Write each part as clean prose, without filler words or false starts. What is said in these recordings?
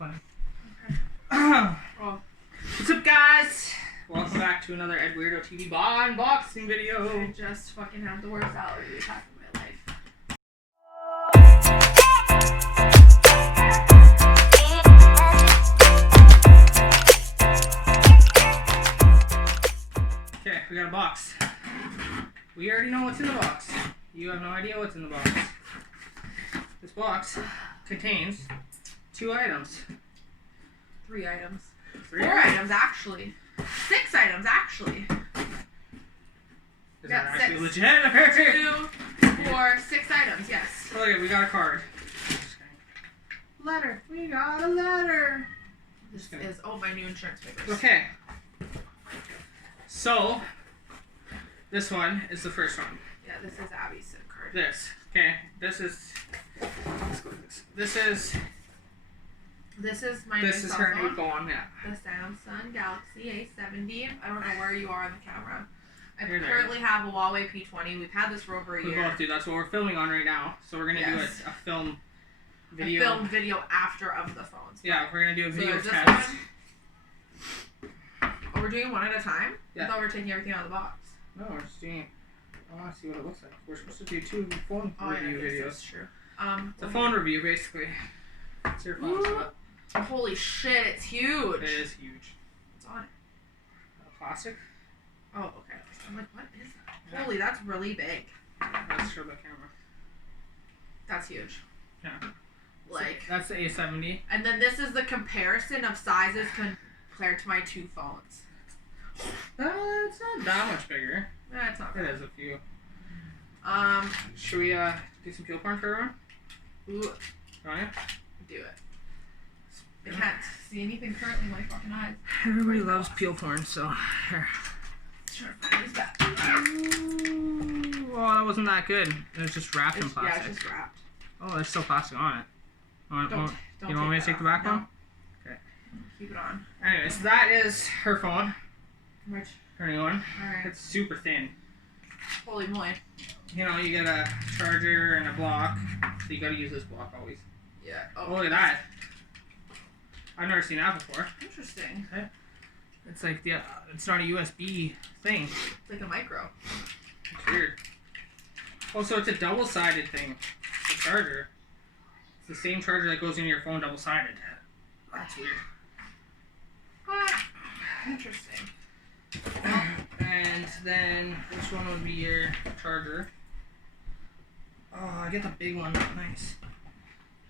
funny. Okay. Well, what's up, guys? Welcome back to another Ed Weirdo TV unboxing video. I just fucking had the worst allergy attack of my life. Okay, we got a box. We already know what's in the box. You have no idea what's in the box. This box contains 2 items. 3 items. 3 4 items, actually. 6 items, actually. Is Yeah, that actually 6. legit? 2, 4, 6 items, yes. Oh, look, we got a card. Letter. We got a letter. This is, my new insurance papers. Okay. So, this one is the first one. Yeah, this is Abby's SIM card. This. Okay. This is. Let's go with this. This is my This new is cell her phone. new phone, yeah. The Samsung Galaxy A70. I don't know where you are on the camera. I You're there. currently have a Huawei P20. We've had this for over a We year. both do. That's what we're filming on right now. So we're gonna do Yes. a film video. A filmed video after of the phones. Yeah, we're gonna do a video there's this test. one. Oh, we're doing one at a time? Yeah. I thought we were taking everything out of the box. No, we're just doing. I want to see what it looks like. We're supposed to do 2 phone Oh, yeah, review yes, videos. that's true. It's a phone review, basically. It's your phone. So Holy shit, it's huge. it is huge. What's on it? Plastic. Oh, okay. I'm like, what is that? Yeah. Holy, that's really big. Let's show the camera. That's huge. Yeah. Like, That's the A70. and then this is the comparison of sizes compared to my 2 phones. It's not that much bigger. It's not It bad. is a few. Um, Should we do some peel porn for everyone? ooh, Go on. do it. I can't see anything currently in my fucking eyes. Everybody loves peel porn, so here. Trying to find this back. Ooh, well, that wasn't that good. It was just wrapped in Yeah, plastic. it's just wrapped. Oh, there's still plastic on it. Don't You want me to take the back no. one? Okay. Keep it on. Anyways, that is her phone. Which, Her new one. alright. It's super thin. Holy moly. You know, you get a charger and a block, so you gotta use this block always. Yeah. Oh, look at that. I've never seen that before. Interesting. It's like it's not a USB thing. It's like a micro. It's weird. Oh, so it's a double-sided thing. The charger. It's the same charger that goes in your phone, double-sided. That's weird. Interesting. And then which one would be your charger? Oh, I get the big one. Nice.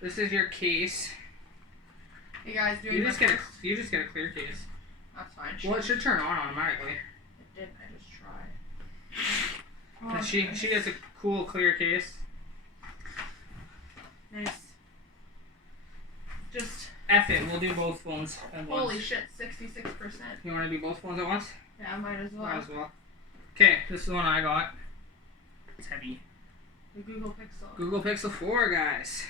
This is your case. Hey guys, doing You my just get first- you just get a clear case. That's fine. Well, it should turn on automatically. It didn't. I just tried. But she gets a cool clear case. Nice. Just F it, we'll do both phones at once. holy shit, 66%. You want to do both phones at once? Yeah, might as well. Might as well. Okay, this is the one I got. It's heavy. The Google Pixel. Google Pixel 4, guys.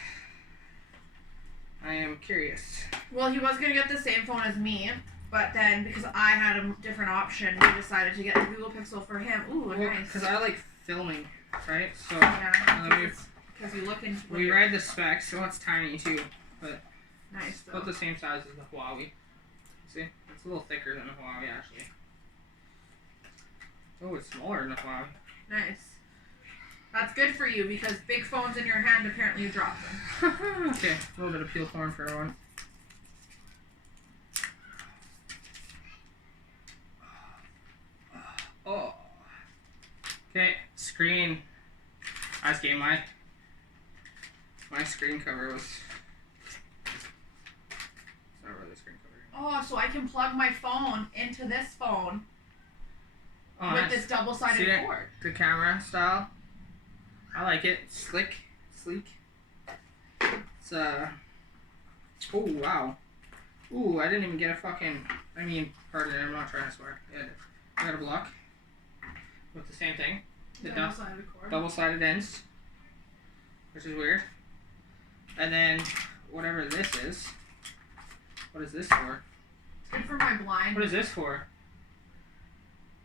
I am curious. Well, he was gonna get the same phone as me, but then because I had a different option, we decided to get the Google Pixel for him. Ooh, nice. Because I like filming, right? So Yeah, let me- because you look into we read the specs. So it's tiny too, but nice though. about the same size as the Huawei. See, it's a little thicker than the Huawei actually. Oh, it's smaller than the Huawei. Nice. That's good for you because big phones in your hand apparently you drop them. Okay, a little bit of peel porn for everyone. Oh. Okay, screen. I just gave my screen cover was. It's not really a screen cover. Oh, so I can plug my phone into this phone Oh, with nice. this double-sided See that? cord. The camera style. I like it. Slick, sleek. It's oh wow. Ooh, I didn't even get a fucking. I mean, pardon, I'm not trying to swear. Yeah, I got a block with the same thing. The Double-sided cord. double-sided ends, which is weird. And then whatever this is. What is this for? It's good for my blind. What is this for?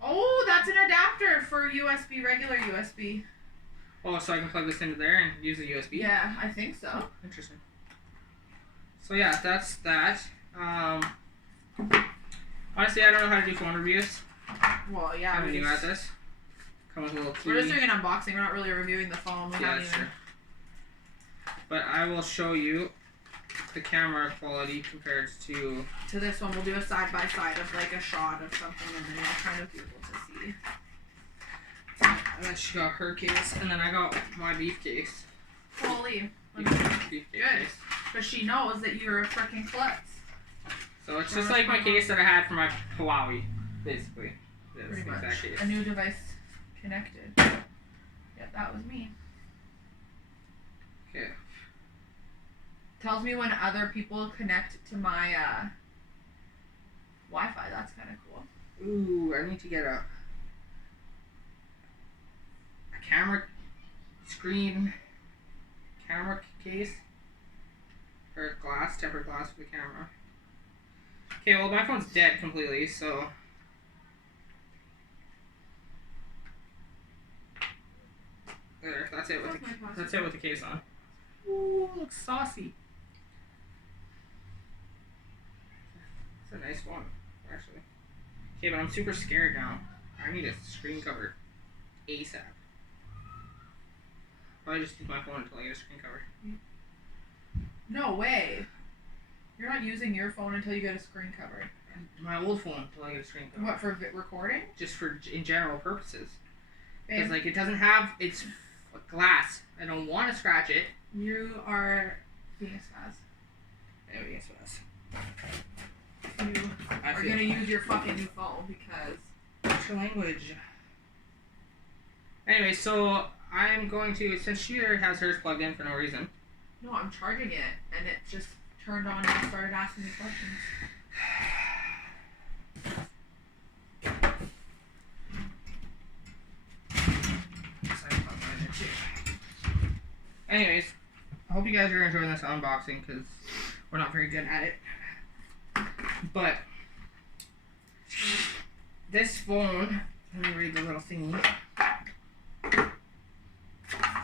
Oh, that's an adapter for USB, regular USB. Oh, so I can plug this into there and use the USB? Yeah, I think so. Oh, interesting. So yeah, that's that. Honestly, I don't know how to do phone reviews. Well, yeah. I'm new at this. Come with a little key. We're just doing an unboxing. We're not really reviewing the phone. We haven't even. Sure. But I will show you the camera quality compared to this one. We'll do a side by side of like a shot of something, and then you'll kind of be able to see. And then she got her case, and then I got my beef case. Holy. Beef Good. case. Because she knows that you're a freaking klutz. So it's just like my case that I had for my Huawei, basically. Yes, Pretty much. exact case. A new device connected. Yeah, that was me. Okay. Tells me when other people connect to my Wi-Fi. That's kind of cool. Ooh, I need to get a camera case or glass, tempered glass for the camera. Okay, well my phone's dead completely, so there. That's it with the case on. Ooh, looks saucy. It's a nice one, actually. Okay, but I'm super scared now. I need a screen cover ASAP. Probably just use my phone until I get a screen cover. No way. You're not using your phone until you get a screen cover. My old phone until I get a screen cover. What, for recording? Just for in general purposes. Babe, Because like it doesn't have it's glass. I don't want to scratch it. you are being a spaz. There we go, You are gonna use your fucking new phone because what's your language? Anyway, so I'm going to, since she has hers plugged in for no reason. no, I'm charging it and it just turned on and started asking me questions. Anyways, I hope you guys are enjoying this unboxing because we're not very good at it. But this phone, let me read the little thingy.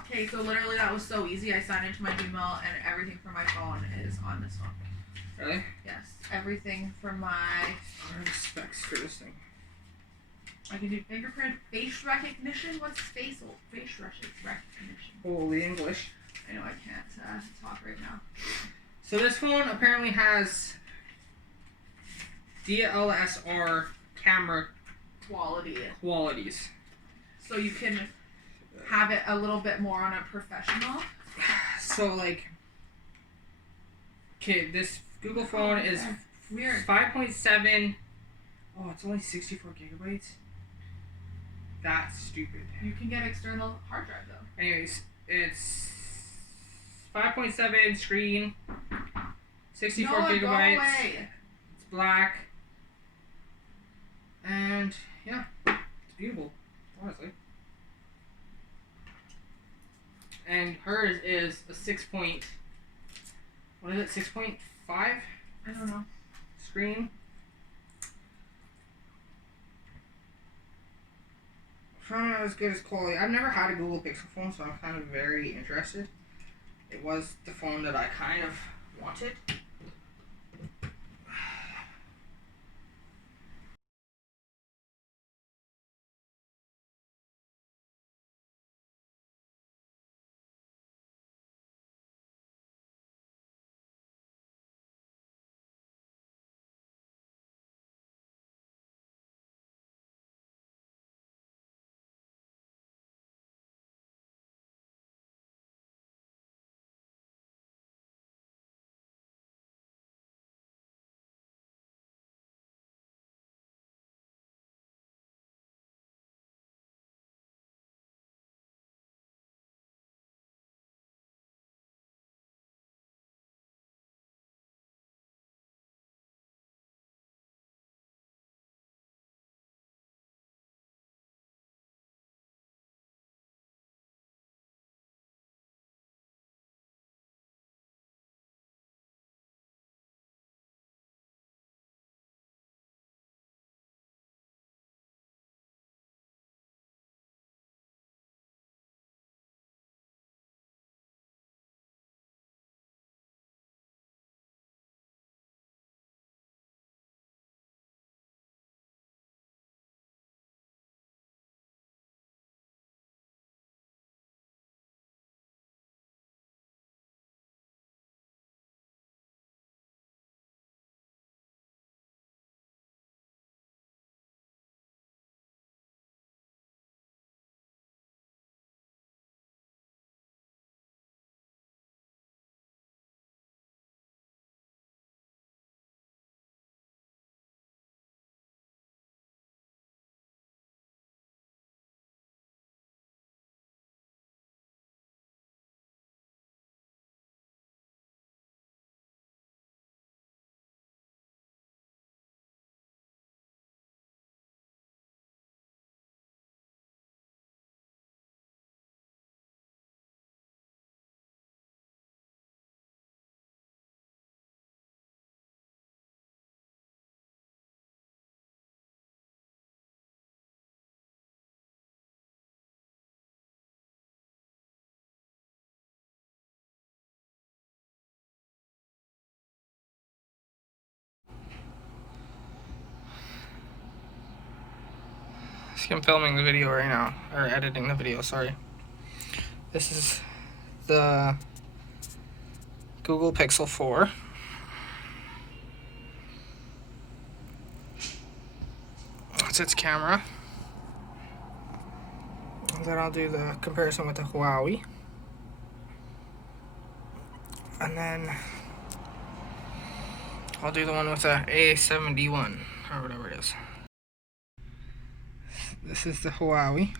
Okay, so literally that was so easy. I signed into my Gmail and everything from my phone is on this phone. Really? Yes, everything from my. What are the specs for this thing? I can do fingerprint, face recognition. What's facial face recognition? Holy English. I know I can't talk right now. So this phone apparently has DLSR camera qualities. So you can have it a little bit more on a professional. So like, okay, this Google phone is weird. 5.7. Oh, it's only 64 gigabytes. That's stupid. You can get external hard drive though. Anyways, it's 5.7 screen, 64 no, gigabytes. Go away. It's black, and yeah, it's beautiful, honestly. And hers is a 6.5 I don't know. screen. Probably not as good as quality. I've never had a Google Pixel phone, so I'm kind of very interested. It was the phone that I kind of wanted. See, I'm filming the video right now, or editing the video, sorry. This is the Google Pixel 4. That's its camera. And then I'll do the comparison with the Huawei. And then I'll do the one with the A70 one, or whatever it is. This is the Huawei.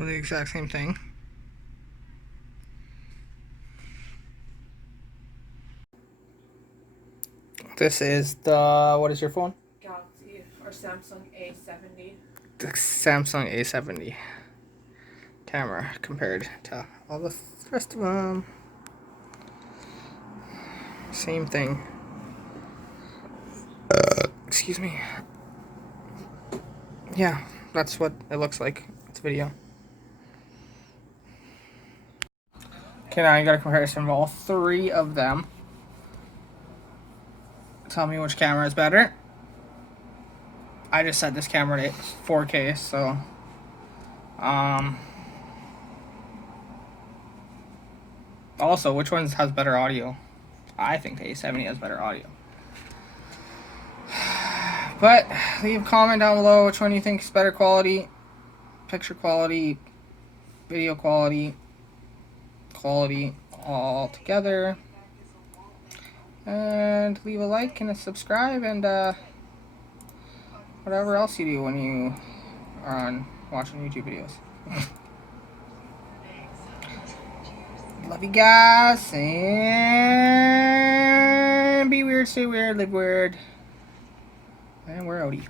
The exact same thing. This is the, what is your phone? Galaxy or Samsung A70. The Samsung A70 camera compared to all the rest of them. Same thing. Excuse me. Yeah, that's what it looks like. It's a video. Okay, now you got a comparison of all three of them. Tell me which camera is better. I just set this camera to 4K, so also, which one has better audio? I think the A70 has better audio. But leave a comment down below which one you think is better quality, picture quality, video quality, all together. And leave a like and a subscribe and whatever else you do when you are on watching YouTube videos. Love you guys, and be weird, stay weird, live weird, and we're outie.